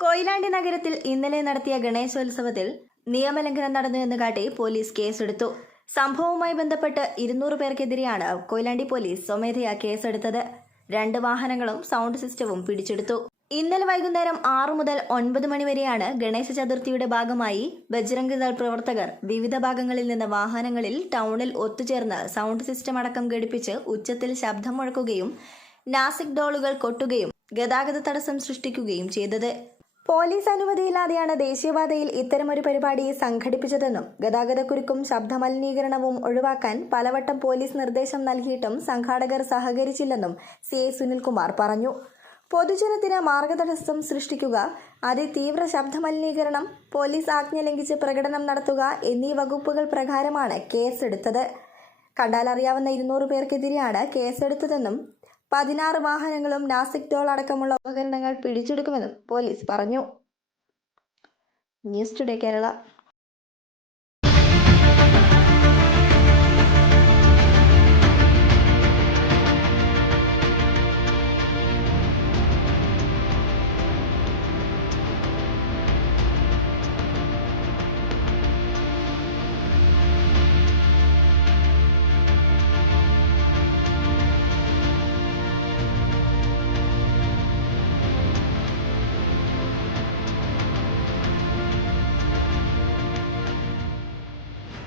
കൊയിലാണ്ടി നഗരത്തിൽ ഇന്നലെ നടത്തിയ ഗണേശോത്സവത്തിൽ നിയമലംഘനം നടന്നു എന്ന് കാട്ടി പോലീസ് കേസെടുത്തു. സംഭവവുമായി ബന്ധപ്പെട്ട് 200 പേർക്കെതിരെയാണ് കൊയിലാണ്ടി പോലീസ് സ്വമേധയാ കേസെടുത്തത്. 2 വാഹനങ്ങളും സൗണ്ട് സിസ്റ്റവും പിടിച്ചെടുത്തു. ഇന്നലെ വൈകുന്നേരം 6 മുതൽ 9 മണി വരെയാണ് ഗണേശ ചതുർത്ഥിയുടെ ഭാഗമായി ബജ്രംഗ് ദൾ പ്രവർത്തകർ വിവിധ ഭാഗങ്ങളിൽ നിന്ന് വാഹനങ്ങളിൽ ടൗണിൽ ഒത്തുചേർന്ന് സൗണ്ട് സിസ്റ്റം അടക്കം ഘടിപ്പിച്ച് ഉച്ചത്തിൽ ശബ്ദം മുഴക്കുകയും നാസിക് ഡോളുകൾ കൊട്ടുകയും ഗതാഗത തടസ്സം സൃഷ്ടിക്കുകയും ചെയ്തത്. പോലീസ് അനുമതിയില്ലാതെയാണ് ദേശീയപാതയിൽ ഇത്തരമൊരു പരിപാടി സംഘടിപ്പിച്ചതെന്നും ഗതാഗതക്കുരുക്കും ശബ്ദമലിനീകരണവും ഒഴിവാക്കാൻ പലവട്ടം പോലീസ് നിർദ്ദേശം നൽകിയിട്ടും സംഘാടകർ സഹകരിച്ചില്ലെന്നും CI സുനിൽകുമാർ പറഞ്ഞു. പൊതുജനത്തിന് മാർഗതടസ്സം സൃഷ്ടിക്കുക, അതിതീവ്ര ശബ്ദമലിനീകരണം, പോലീസ് ആജ്ഞ ലംഘിച്ച് പ്രകടനം നടത്തുക എന്നീ വകുപ്പുകൾ പ്രകാരമാണ് കേസെടുത്തത്. കണ്ടാലറിയാവുന്ന 200 പേർക്കെതിരെയാണ് കേസെടുത്തതെന്നും 16 വാഹനങ്ങളും നാസിക് ഡോൾ അടക്കമുള്ള ഉപകരണങ്ങൾ പിടിച്ചെടുക്കുമെന്നും പോലീസ് പറഞ്ഞു. News today Kerala.